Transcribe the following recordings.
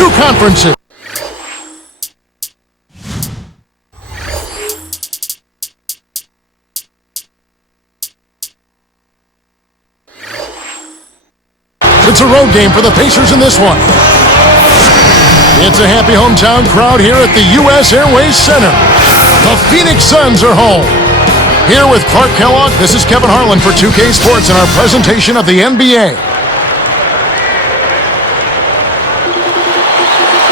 two conferences. It's a road game for the Pacers in this one. It's a happy hometown crowd here at the U.S. Airways Center. The Phoenix Suns are home. Here with Clark Kellogg, this is Kevin Harlan for 2K Sports and our presentation of the NBA.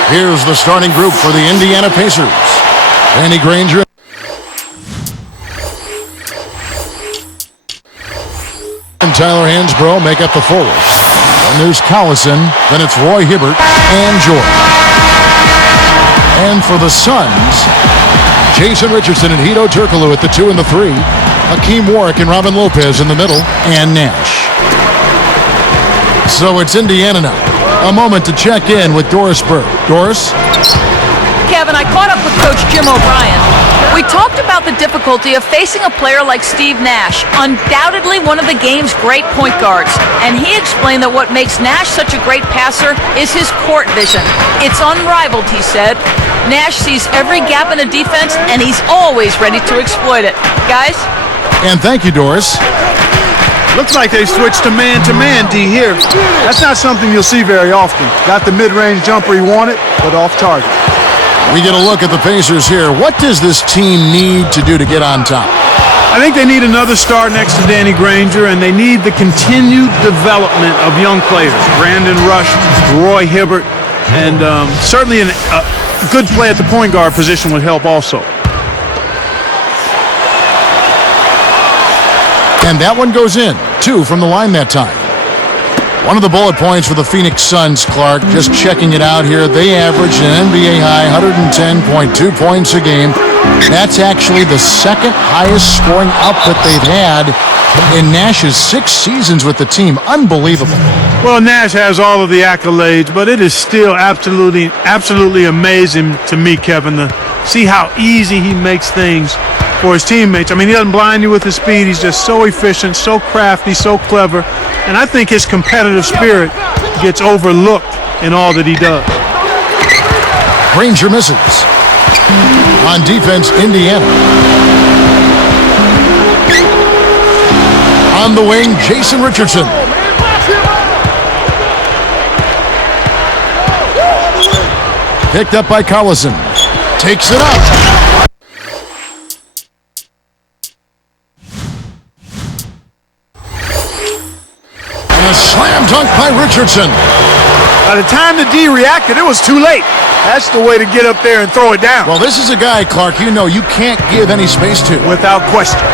Here's the starting group for the Indiana Pacers. Danny Granger. And Tyler Hansbrough make up the forwards. And there's Collison, then it's Roy Hibbert and Jordan. And for the Suns, Jason Richardson and Hedo Turkoglu at the 2 and the 3. Hakeem Warwick and Robin Lopez in the middle, and Nash. So it's Indiana now. A moment to check in with Doris Burke. Doris? Kevin, I caught up with Coach Jim O'Brien. We talked about the difficulty of facing a player like Steve Nash, undoubtedly one of the game's great point guards. And he explained that what makes Nash such a great passer is his court vision. It's unrivaled, he said. Nash sees every gap in a defense, and he's always ready to exploit it. Guys? And thank you, Doris. Looks like they switched to man D here. That's not something you'll see very often. Got the mid-range jumper he wanted, but off target. We get a look at the Pacers here. What does this team need to do to get on top? I think they need another star next to Danny Granger, and they need the continued development of young players. Brandon Rush, Roy Hibbert, and certainly a good play at the point guard position would help also. And that one goes in. 2 from the line that time. One of the bullet points for the Phoenix Suns, Clark, just checking it out here, they averaged an NBA high 110.2 points a game. That's actually the second highest scoring output they've had in Nash's 6 seasons with the team. Unbelievable. Well, Nash has all of the accolades, but it is still absolutely amazing to me, Kevin, to see how easy he makes things for his teammates. I mean, he doesn't blind you with his speed. He's just so efficient, so crafty, so clever. And I think his competitive spirit gets overlooked in all that he does. Granger misses. On defense, Indiana. On the wing, Jason Richardson. Picked up by Collison. Takes it up. A slam dunk by Richardson. By the time the D reacted, it was too late. That's the way to get up there and throw it down. Well, this is a guy, Clark, you know you can't give any space to. Without question.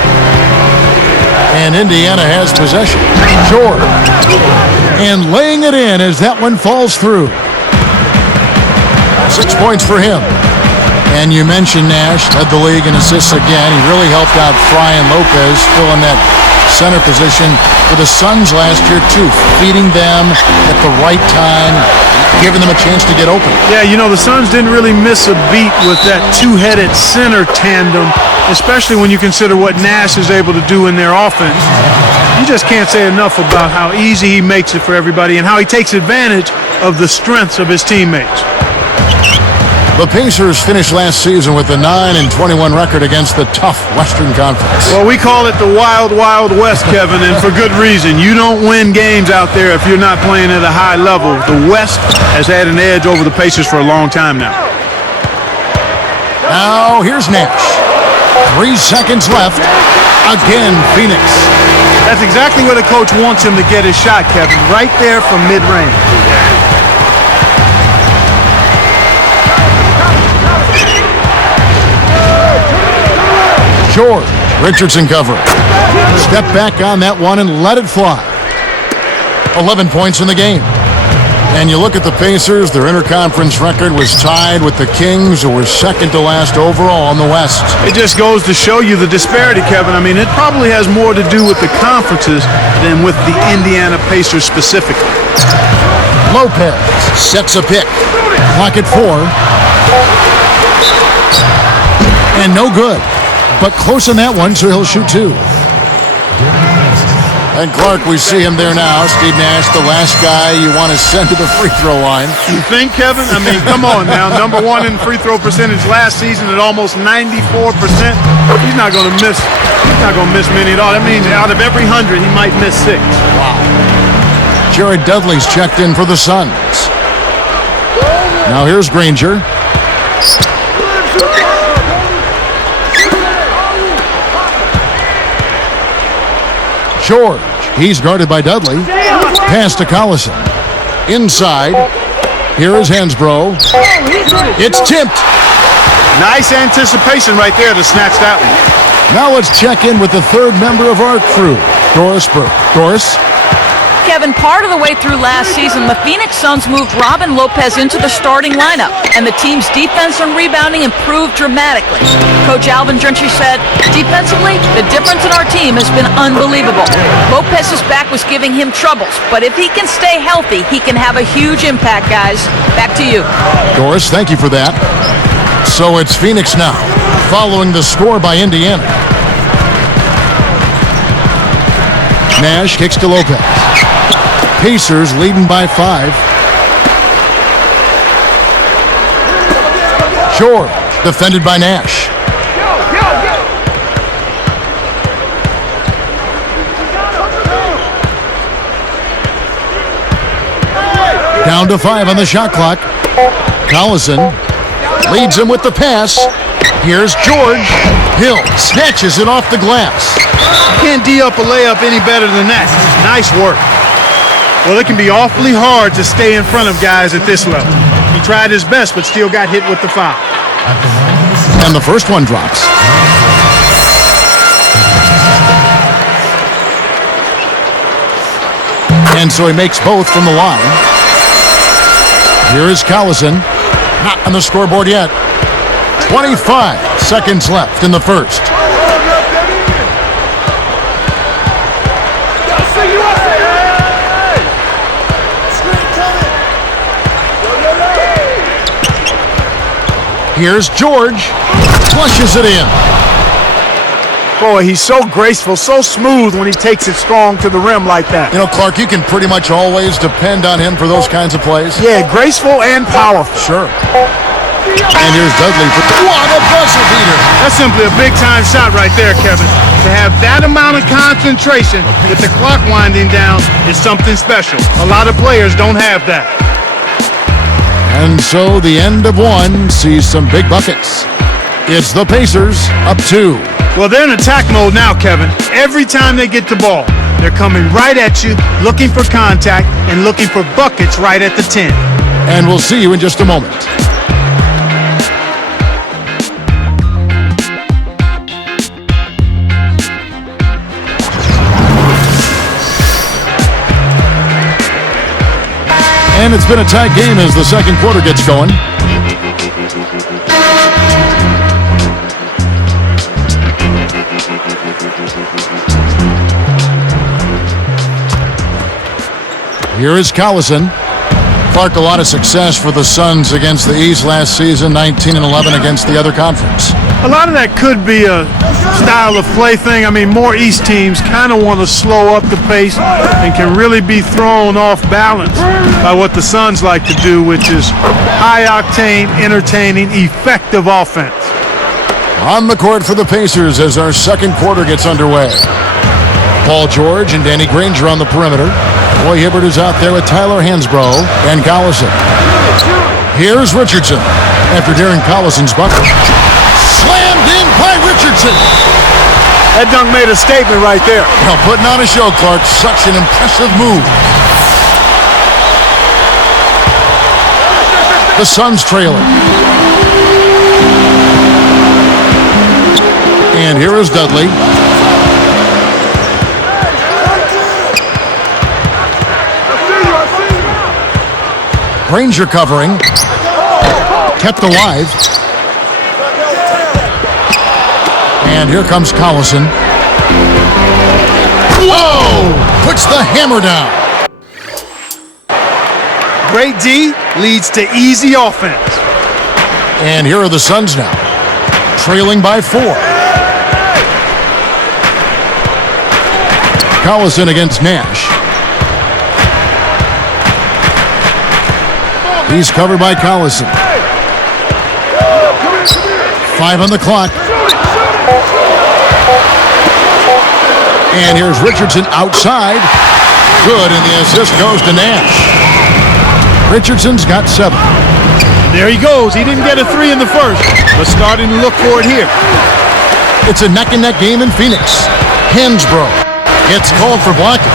And Indiana has possession. Jordan. And laying it in as that one falls through. 6 points for him. And you mentioned Nash led the league in assists again. He really helped out Fry and Lopez filling that center position for the Suns last year, too, feeding them at the right time, giving them a chance to get open. Yeah, you know, the Suns didn't really miss a beat with that two-headed center tandem, especially when you consider what Nash is able to do in their offense. You just can't say enough about how easy he makes it for everybody and how he takes advantage of the strengths of his teammates. The Pacers finished last season with a 9-21 record against the tough Western Conference. Well, we call it the Wild, Wild West, Kevin, and for good reason. You don't win games out there if you're not playing at a high level. The West has had an edge over the Pacers for a long time now. Now, here's Nash. 3 seconds left. Again, Phoenix. That's exactly where the coach wants him to get his shot, Kevin, right there from mid-range. George, Richardson cover. Step back on that one and let it fly. 11 points in the game. And you look at the Pacers, their interconference record was tied with the Kings, who were second to last overall in the West. It just goes to show you the disparity, Kevin. I mean, it probably has more to do with the conferences than with the Indiana Pacers specifically. Lopez sets a pick. Clock at 4. And no good. But close on that one, so he'll shoot 2. And Clark, we see him there now. Steve Nash, the last guy you want to send to the free throw line. You think, Kevin? I mean, come on now. Number one in free throw percentage last season at almost 94%. He's not going to miss. He's not going to miss many at all. That means out of every 100, he might miss 6. Wow. Jared Dudley's checked in for the Suns. Now here's Granger. George, he's guarded by Dudley. Pass to Collison. Inside. Here is Hansbrough. It's tipped. Nice anticipation right there to snatch that one. Now let's check in with the third member of our crew, Doris Burke. Doris? Kevin, part of the way through last season, the Phoenix Suns moved Robin Lopez into the starting lineup, and the team's defense and rebounding improved dramatically. Coach Alvin Gentry said, defensively, the difference in our team has been unbelievable. Lopez's back was giving him troubles, but if he can stay healthy, he can have a huge impact, guys. Back to you. Doris, thank you for that. So it's Phoenix now, following the score by Indiana. Nash kicks to Lopez. Pacers leading by 5. George, defended by Nash. Down to 5 on the shot clock. Collison leads him with the pass. Here's George. Hill snatches it off the glass. Can't D up a layup any better than that. Nice work. Well, it can be awfully hard to stay in front of guys at this level. He tried his best, but still got hit with the foul. And the first one drops. And so he makes both from the line. Here is Collison. Not on the scoreboard yet. 25 seconds left in the first. Here's George. Flushes it in. Boy, he's so graceful, so smooth when he takes it strong to the rim like that. You know, Clark, you can pretty much always depend on him for those kinds of plays. Yeah, graceful and powerful. Sure. And here's Dudley. What a buzzer beater. That's simply a big-time shot right there, Kevin. To have that amount of concentration with the clock winding down is something special. A lot of players don't have that. And so the end of one sees some big buckets. It's the Pacers up 2. Well, they're in attack mode now, Kevin. Every time they get the ball, they're coming right at you, looking for contact, and looking for buckets right at the 10. And we'll see you in just a moment. And it's been a tight game as the second quarter gets going. Here is Collison. Clark, a lot of success for the Suns against the East last season, 19-11 against the other conference. A lot of that could be a style of play thing. I mean, more East teams kind of want to slow up the pace and can really be thrown off balance by what the Suns like to do, which is high-octane, entertaining, effective offense. On the court for the Pacers as our second quarter gets underway. Paul George and Danny Granger on the perimeter. Roy Hibbert is out there with Tyler Hansbrough and Collison. Here's Richardson after Darren Collison's bucket. Slammed in by Richardson. That dunk made a statement right there. Well, putting on a show, Clark. Such an impressive move. The Suns trailing. And here is Dudley. Granger covering. Kept alive. And here comes Collison. Whoa! Puts the hammer down. Great D leads to easy offense. And here are the Suns now, trailing by 4. Collison against Nash. He's covered by Collison. 5 on the clock. And here's Richardson outside. Good, and the assist goes to Nash. Richardson's got 7. There he goes. He didn't get a 3 in the first, but starting to look for it here. It's a neck-and-neck game in Phoenix. Hansbrough gets called for blocking.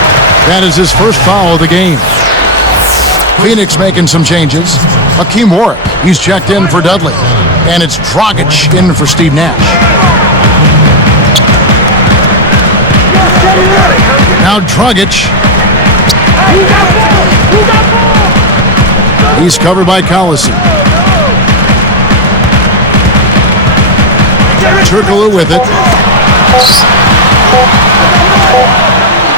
That is his first foul of the game. Phoenix making some changes. Hakeem Warwick, he's checked in for Dudley. And it's Dragic in for Steve Nash. Now Dragic. He's covered by Collison. Turkoglu with it.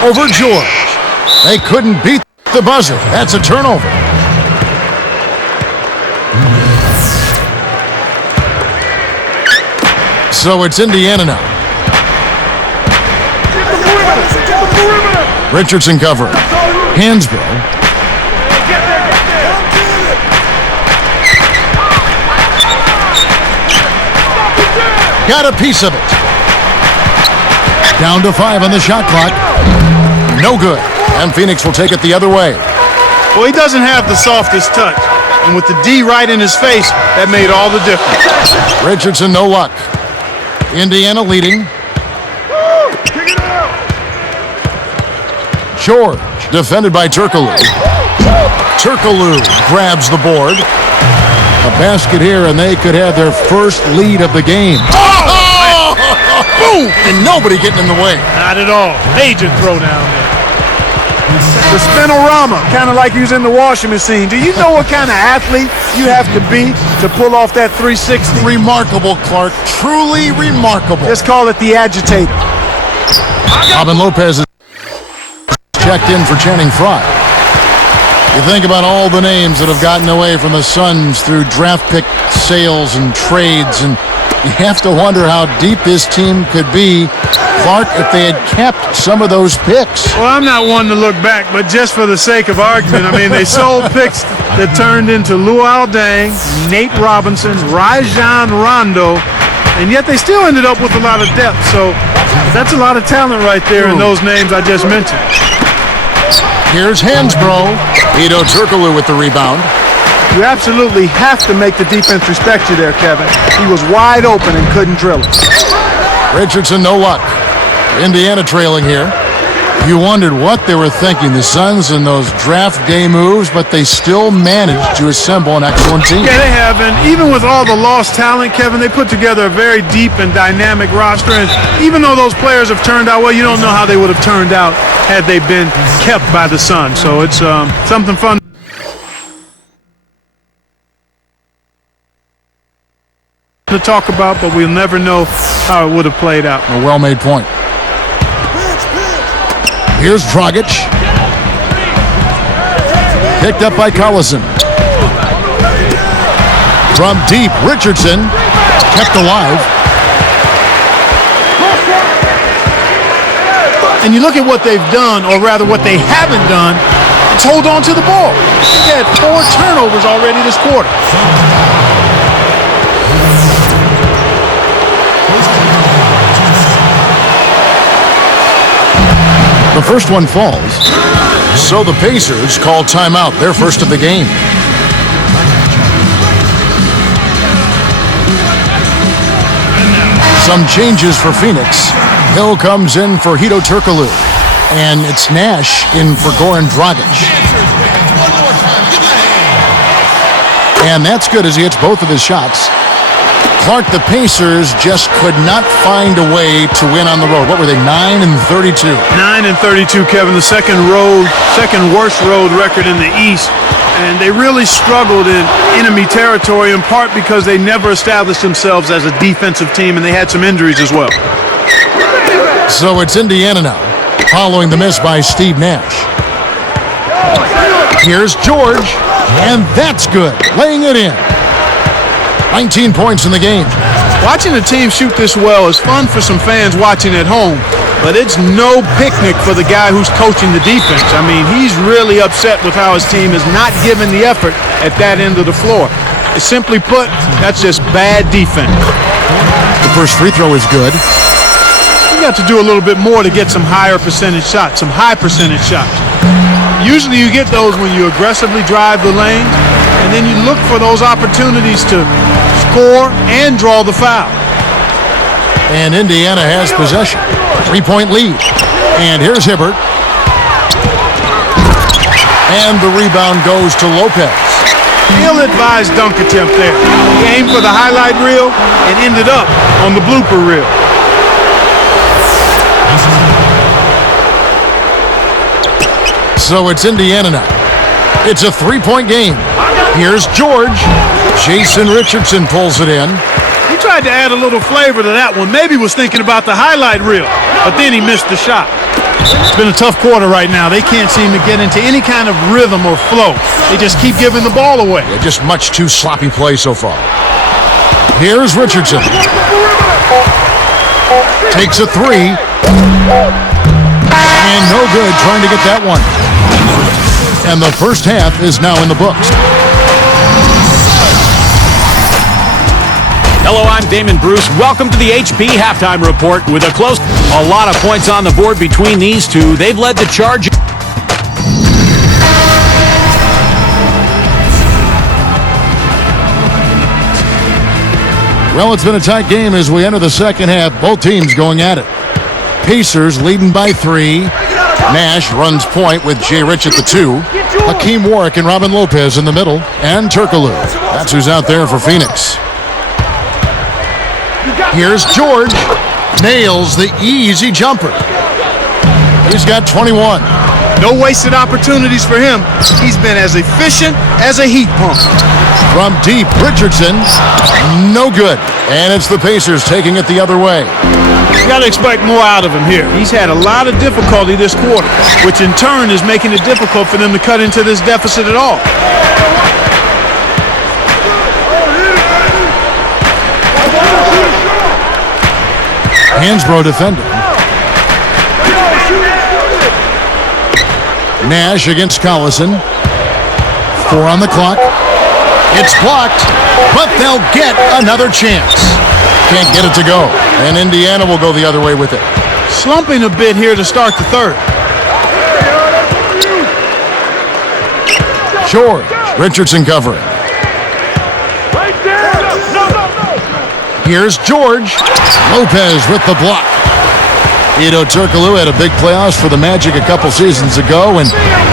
Over George. They couldn't beat the buzzer. That's a turnover. So it's Indiana now. Richardson covering. Hansbrough. Got a piece of it. Down to 5 on the shot clock. No good. And Phoenix will take it the other way. Well, he doesn't have the softest touch. And with the D right in his face, that made all the difference. Richardson, no luck. Indiana leading. George, defended by Turkoglu. Turkoglu grabs the board. A basket here, and they could have their first lead of the game. Oh! Boom! And nobody getting in the way. Not at all. Major throwdown there. The spinorama, kind of like he was in the washing machine. Do you know what kind of athlete you have to be to pull off that 360? Remarkable, Clark. Truly remarkable. Let's call it the agitator. Robin Lopez is checked in for Channing Frye. You think about all the names that have gotten away from the Suns through draft pick sales and trades, and you have to wonder how deep this team could be, Clark, if they had kept some of those picks. Well, I'm not one to look back, but just for the sake of argument, I mean, they sold picks that turned into Luol Deng, Nate Robinson, Rajon Rondo, and yet they still ended up with a lot of depth. So that's a lot of talent right there in those names I just mentioned. Here's Hansbrough. Hedo Turkoglu with the rebound. You absolutely have to make the defense respect you there, Kevin. He was wide open and couldn't drill it. Richardson, no luck. Indiana trailing here. You wondered what they were thinking, the Suns and those draft day moves, but they still managed to assemble an excellent team. Yeah, they have, and even with all the lost talent, Kevin, they put together a very deep and dynamic roster, and even though those players have turned out well, you don't know how they would have turned out had they been kept by the Suns. So it's something fun to talk about, but we'll never know how it would have played out. A well-made point. Here's Dragic. Picked up by Collison. From deep, Richardson kept alive. And you look at what they've done, or rather what they haven't done, it's hold on to the ball. They had 4 turnovers already this quarter. The first one falls. So the Pacers call timeout, their first of the game. Some changes for Phoenix. Hill comes in for Hedo Turkoglu. And it's Nash in for Goran Dragic. And that's good as he hits both of his shots. Clark, the Pacers just could not find a way to win on the road. What were they, 9-32? 9-32, Kevin, the second worst road record in the East. And they really struggled in enemy territory, in part because they never established themselves as a defensive team, and they had some injuries as well. So it's Indiana now, following the miss by Steve Nash. Here's George, and that's good, laying it in. 19 points in the game. Watching a team shoot this well is fun for some fans watching at home, but it's no picnic for the guy who's coaching the defense. I mean, he's really upset with how his team is not giving the effort at that end of the floor. Simply put, that's just bad defense. The first free throw is good. You got to do a little bit more to get some higher percentage shots, some high percentage shots. Usually you get those when you aggressively drive the lanes, and then you look for those opportunities to score and draw the foul. And Indiana has possession. 3-point lead. And here's Hibbert. And the rebound goes to Lopez. Ill-advised dunk attempt there. He aimed for the highlight reel and ended up on the blooper reel. So it's Indiana now. It's a 3-point game. Here's George. Jason Richardson pulls it in. He tried to add a little flavor to that one. Maybe was thinking about the highlight reel, but then he missed the shot. It's been a tough quarter right now. They can't seem to get into any kind of rhythm or flow. They just keep giving the ball away. Yeah, just much too sloppy play so far. Here's Richardson. Takes a three. And no good trying to get that one. And the first half is now in the books. Hello, I'm Damon Bruce. Welcome to the HP Halftime Report with a lot of points on the board between these two. They've led the charge. Well, it's been a tight game as we enter the second half. Both teams going at it. Pacers leading by 3. Nash runs point with Jay Rich at the 2. Hakeem Warwick and Robin Lopez in the middle. And Turkoglu. That's who's out there for Phoenix. Here's George. Nails the easy jumper. He's got 21. No wasted opportunities for him. He's been as efficient as a heat pump. From deep, Richardson. No good. And it's the Pacers taking it the other way. You got to expect more out of him here. He's had a lot of difficulty this quarter, which in turn is making it difficult for them to cut into this deficit at all. Hansbrough defending. Nash against Collison. 4 on the clock. It's blocked, but they'll get another chance. Can't get it to go, and Indiana will go the other way with it. Slumping a bit here to start the third. George, Richardson covering. Here's George. Lopez with the block. Ito Turkoglu had a big playoffs for the Magic a couple seasons ago, and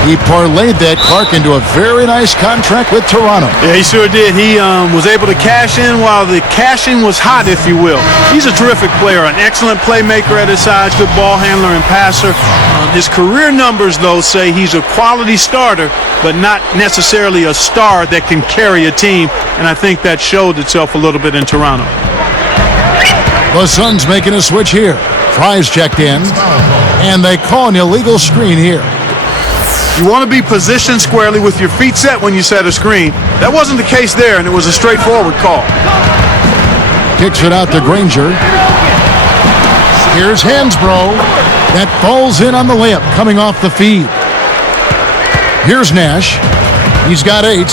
he parlayed that, Clark, into a very nice contract with Toronto. Yeah, he sure did. He was able to cash in while the cashing was hot, if you will. He's a terrific player, an excellent playmaker at his size, good ball handler and passer. His career numbers, though, say he's a quality starter, but not necessarily a star that can carry a team, and I think that showed itself a little bit in Toronto. The Suns making a switch here. Fry's checked in, and they call an illegal screen here. You want to be positioned squarely with your feet set when you set a screen. That wasn't the case there, and it was a straightforward call. Kicks it out to Granger. Here's Hansbrough. That falls in on the layup coming off the feed. Here's Nash. He's got 8.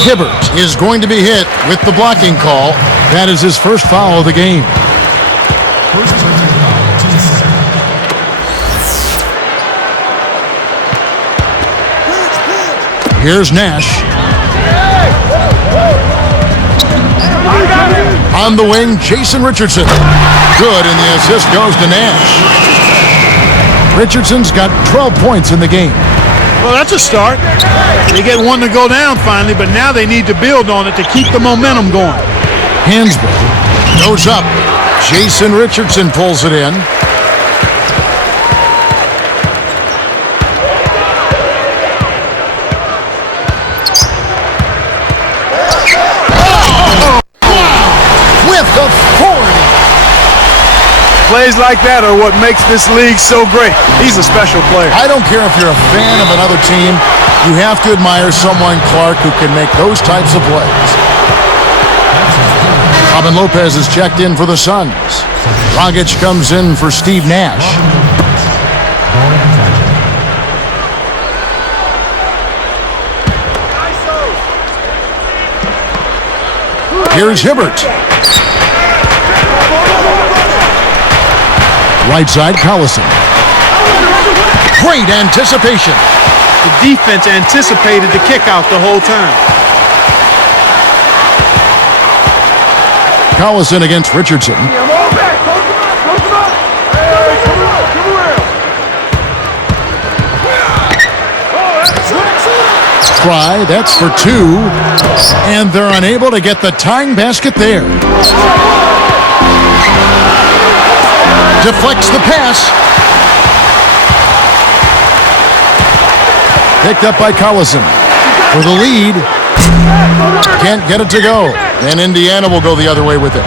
Hibbert is going to be hit with the blocking call. That is his first foul of the game. Here's Nash. On the wing, Jason Richardson. Good, and the assist goes to Nash. Richardson's got 12 points in the game. Well, that's a start. They get one to go down finally, but now they need to build on it to keep the momentum going. Hansbrough goes up. Jason Richardson pulls it in. With authority. Plays like that are what makes this league so great. He's a special player. I don't care if you're a fan of another team. You have to admire someone, Clark, who can make those types of plays. Robin Lopez is checked in for the Suns. Dragic comes in for Steve Nash. Here's Hibbert. Right side, Collison. Great anticipation. The defense anticipated the kick out the whole time. Collison against Richardson. Try, that's for two. And they're unable to get the tying basket there. Deflects the pass. Picked up by Collison for the lead. Can't get it to go. And Indiana will go the other way with it.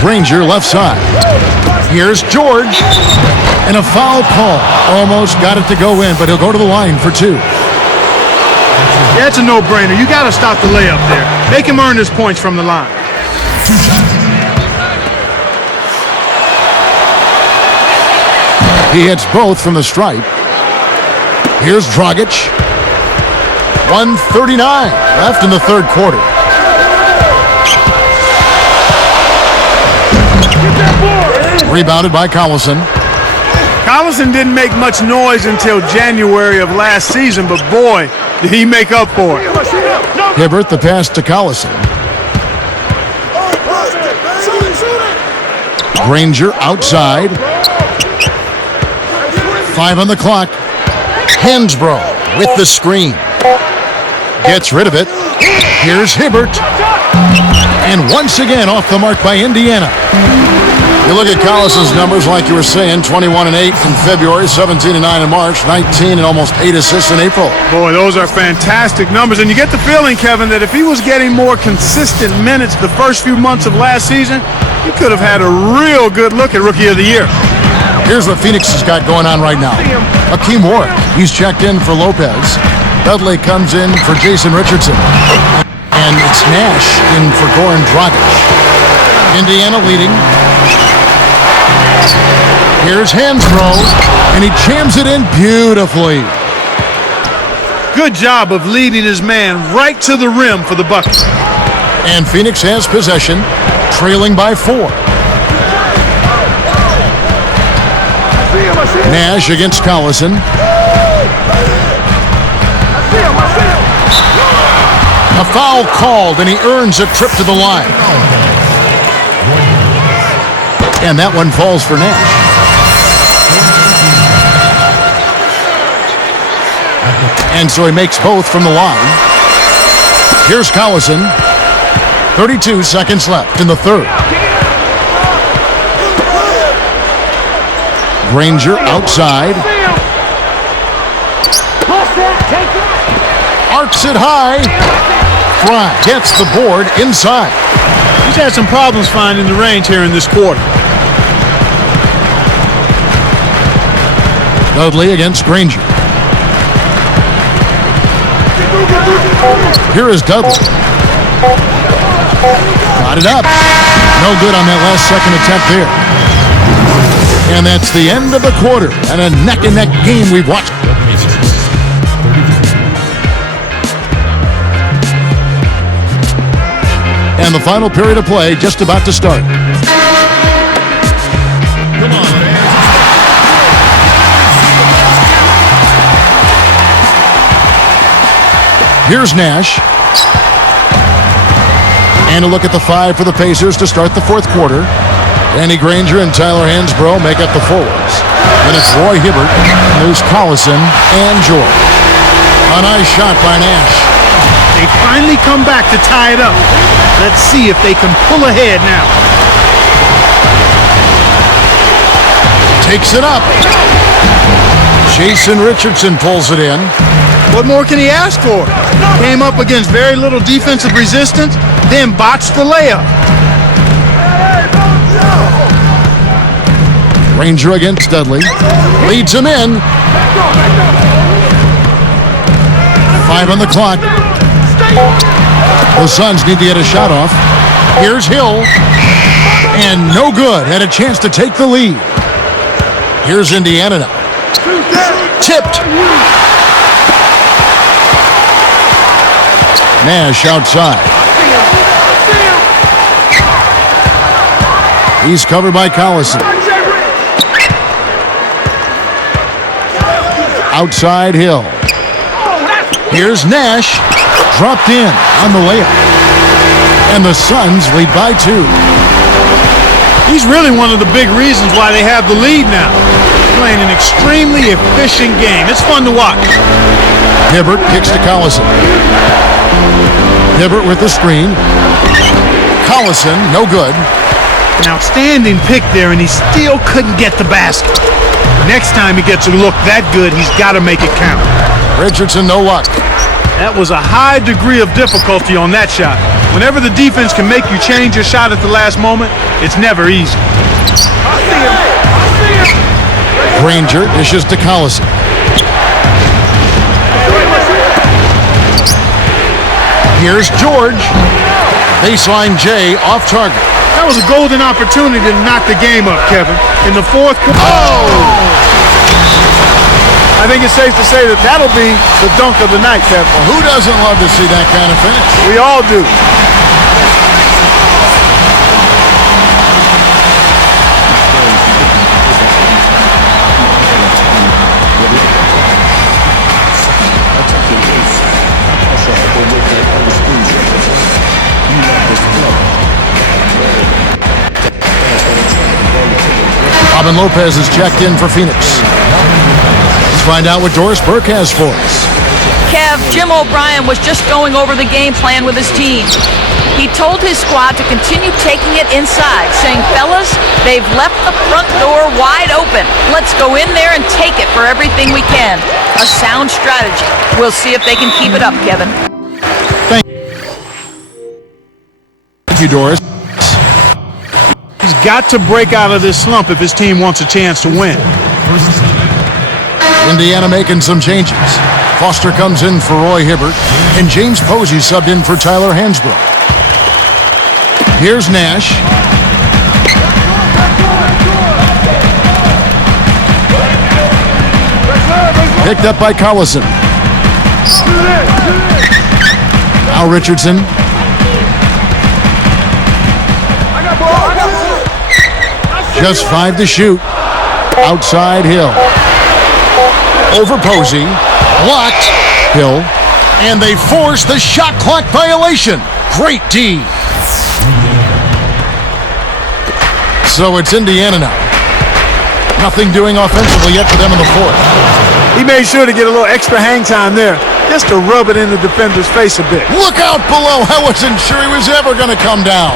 Granger left side. Here's George. And a foul call. Almost got it to go in, but he'll go to the line for two. Yeah, it's a no-brainer. You got to stop the layup there. Make him earn his points from the line. He hits both from the stripe. Here's Dragic. 1:39 left in the third quarter. Rebounded by Collison. Collison didn't make much noise until January of last season, but boy, did he make up for it. Hibbert the pass to Collison. Granger outside. 5 on the clock. Hansbrough with the screen. Gets rid of it. Here's Hibbert. And once again off the mark by Indiana. You look at Collison's numbers, like you were saying, 21 and 8 in February, 17 and 9 in March, 19 and almost 8 assists in April. Boy, those are fantastic numbers. And you get the feeling, Kevin, that if he was getting more consistent minutes the first few months of last season, he could have had a real good look at Rookie of the Year. Here's what Phoenix has got going on right now. Hakeem Warwick, he's checked in for Lopez. Dudley comes in for Jason Richardson. And it's Nash in for Goran Dragic. Indiana leading. Here's Hansbrough, and he jams it in beautifully. Good job of leading his man right to the rim for the bucket. And Phoenix has possession, trailing by 4. Nash against Collison. A foul called, and he earns a trip to the line. And that one falls for Nash. And so he makes both from the line. Here's Collison. 32 seconds left in the third. Granger outside. Arcs it high. Fry gets the board inside. He's had some problems finding the range here in this quarter. Dudley against Granger. Here is Dudley. Got it up. No good on that last second attempt there. And that's the end of the quarter and a neck-and-neck game we've watched. And the final period of play just about to start. Come on, man. Here's Nash. And a look at the 5 for the Pacers to start the fourth quarter. Danny Granger and Tyler Hansbrough make up the forwards. Then it's Roy Hibbert, there's Collison, and George. A nice shot by Nash. They finally come back to tie it up. Let's see if they can pull ahead now. Takes it up. Jason Richardson pulls it in. What more can he ask for? Came up against very little defensive resistance, then botched the layup. Granger against Dudley. Leads him in. 5 on the clock. The Suns need to get a shot off. Here's Hill. And no good. Had a chance to take the lead. Here's Indiana now. Tipped. Nash outside. He's covered by Collison. Outside Hill. Here's Nash. Dropped in on the layup. And the Suns lead by 2. He's really one of the big reasons why they have the lead now. Playing an extremely efficient game. It's fun to watch. Hibbert kicks to Collison. Hibbert with the screen. Collison, no good. An outstanding pick there, and he still couldn't get the basket. Next time he gets a look that good, he's got to make it count. Richardson, no luck. That was a high degree of difficulty on that shot. Whenever the defense can make you change your shot at the last moment, it's never easy. Granger dishes to Collison. Here's George. Baseline J off target. That was a golden opportunity to knock the game up, Kevin. In the fourth quarter. Oh! I think it's safe to say that that'll be the dunk of the night, Kevin. Well, who doesn't love to see that kind of finish? We all do. Robin Lopez is checked in for Phoenix. Let's find out what Doris Burke has for us. Kev, Jim O'Brien was just going over the game plan with his team. He told his squad to continue taking it inside, saying, fellas, they've left the front door wide open. Let's go in there and take it for everything we can. A sound strategy. We'll see if they can keep it up, Kevin. Thank you, Doris. He's got to break out of this slump if his team wants a chance to win. Indiana making some changes. Foster comes in for Roy Hibbert, and James Posey subbed in for Tyler Hansbrough. Here's Nash. Picked up by Collison. Now Richardson. Just 5 to shoot. Outside Hill. Over Posey. Blocked. Hill. And they force the shot clock violation. Great D. So it's Indiana now. Nothing doing offensively yet for them in the fourth. He made sure to get a little extra hang time there, just to rub it in the defender's face a bit. Look out below. I wasn't sure he was ever going to come down.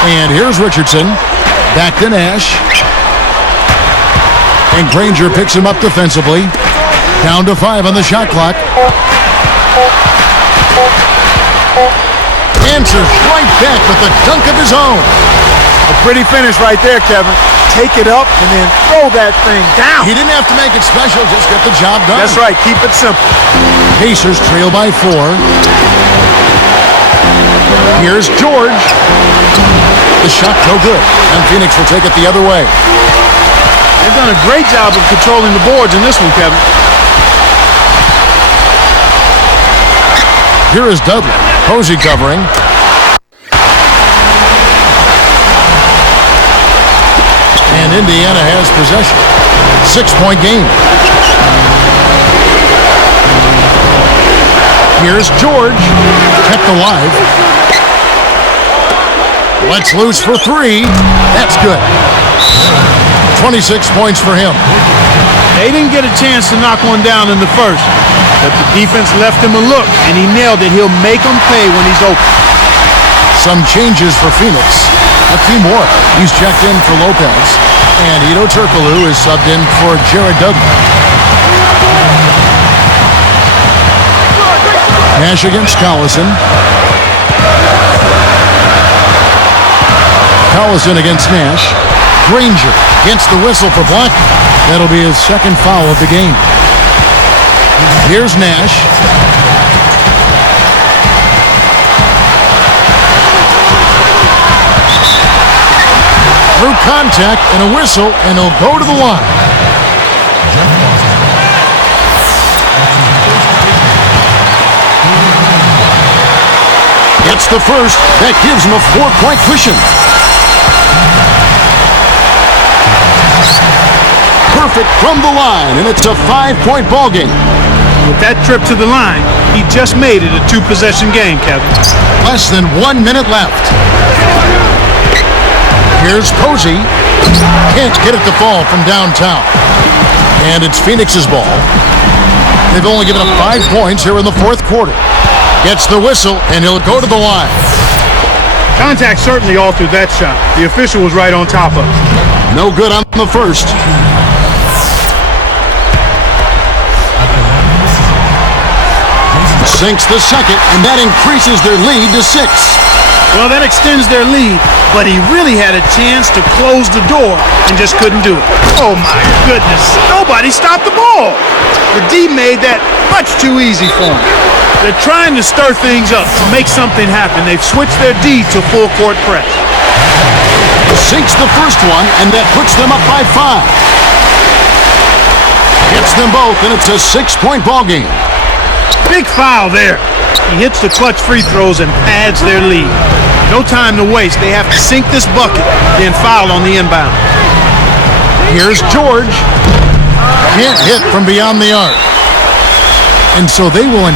And here's Richardson. Back to Nash. And Granger picks him up defensively. Down to 5 on the shot clock. Answers right back with a dunk of his own. A pretty finish right there, Kevin. Take it up and then throw that thing down. He didn't have to make it special, just get the job done. That's right, keep it simple. Pacers trail by 4. Here's George. The shot no good, and Phoenix will take it the other way. They've done a great job of controlling the boards in this one, Kevin. Here is Dudley. Posey covering. And Indiana has possession. 6-point game. Here's George. Kept alive. Lets loose for 3. That's good. 26 points for him. They didn't get a chance to knock one down in the first, but the defense left him a look, and he nailed it. He'll make them pay when he's open. Some changes for Phoenix. A few more. He's checked in for Lopez, and Ito Turkoglu is subbed in for Jared Dudley. Nash against Collison. Collison against Nash. Granger gets the whistle for blocking. That'll be his second foul of the game. Here's Nash. Through contact and a whistle, and he'll go to the line. Gets the first. That gives him a 4-point cushion. Perfect from the line, and it's a 5-point ball game. With that trip to the line, he just made it a 2-possession game, Kevin. Less than 1 minute left. Here's Posey. Can't get it to fall from downtown. And it's Phoenix's ball. They've only given up 5 points here in the fourth quarter. Gets the whistle, and he'll go to the line. Contact certainly altered that shot. The official was right on top of it. No good on the first. Sinks the second, and that increases their lead to 6. Well, that extends their lead, but he really had a chance to close the door and just couldn't do it. Oh, my goodness. Nobody stopped the ball. The D made that much too easy for him. They're trying to stir things up to make something happen. They've switched their D to full court press. Sinks the first one, and that puts them up by 5. Hits them both, and it's a 6-point ball game. Big foul there. He hits the clutch free throws and adds their lead. No time to waste. They have to sink this bucket, then foul on the inbound. Here's George. Can't hit from beyond the arc. And so they will